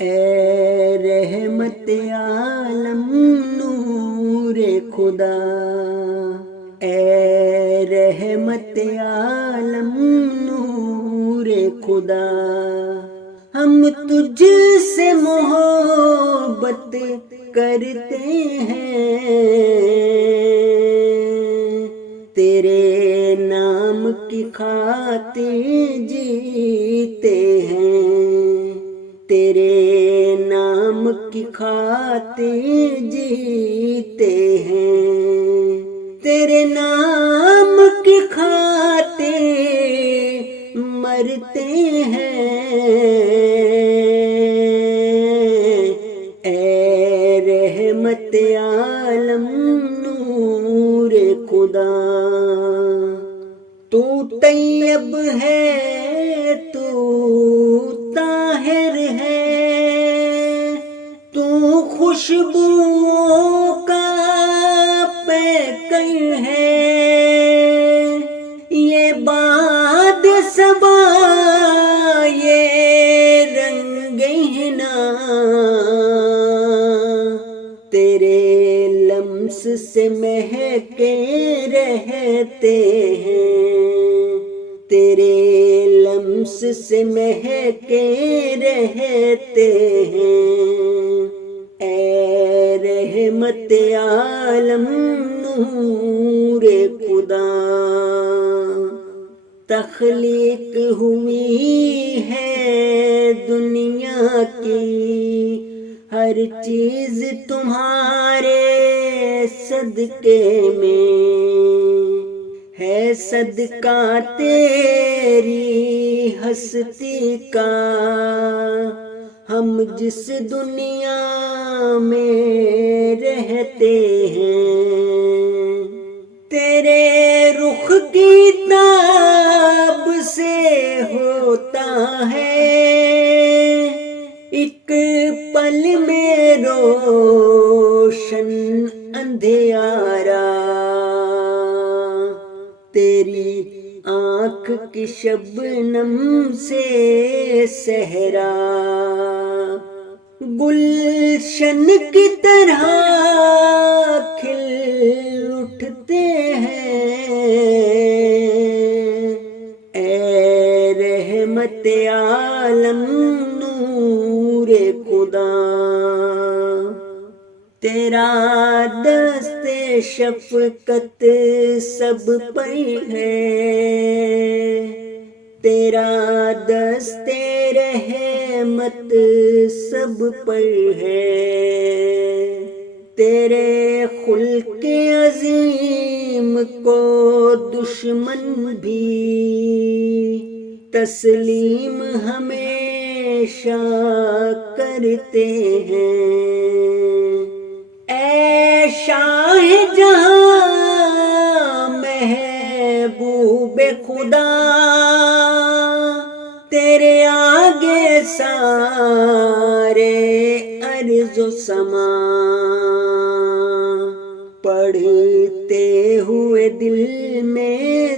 اے رحمت عالم نور خدا، اے رحمت عالم نور خدا، ہم تجھ سے محبت کرتے ہیں، تیرے نام کی خاطر جیتے ہیں، تیرے نام کی خاطر جیتے ہیں، تیرے نام کی خاطر مرتے ہیں، اے رحمت عالم نور خدا، تو طیب ہے، تو طاہر ہے، تو خوشبو کا پیکر ہے، یہ باد صبا یہ رنگ ہنا، تیرے لمس سے مہکے رہتے ہیں، تیرے لمس سے مہکے رہتے ہیں، اے رحمت عالم نور خدا، تخلیق ہوئی ہے دنیا کی ہر چیز تمہارے صدقے میں، ہے صدقہ تیری ہستی کا، ہم جس دنیا میں رہتے ہیں، تیرے رخ کی تاب سے ہوتا ہے ایک پل میں روشن اندھیارا، تیری آنکھ کی شبنم سے صحرا گلشن کی طرح کھل اٹھتے ہیں، اے رحمت عالم نور خدا، تیرا دست شفقت سب پر ہے، تیرا دست رحمت سب پر ہے، تیرے خلق عظیم کو دشمن بھی تسلیم ہمیشہ کرتے ہیں، اے شاہ جہاں محبوب خدا، تیرے آگے سارے ارض و سما، پڑھتے ہوئے دل میں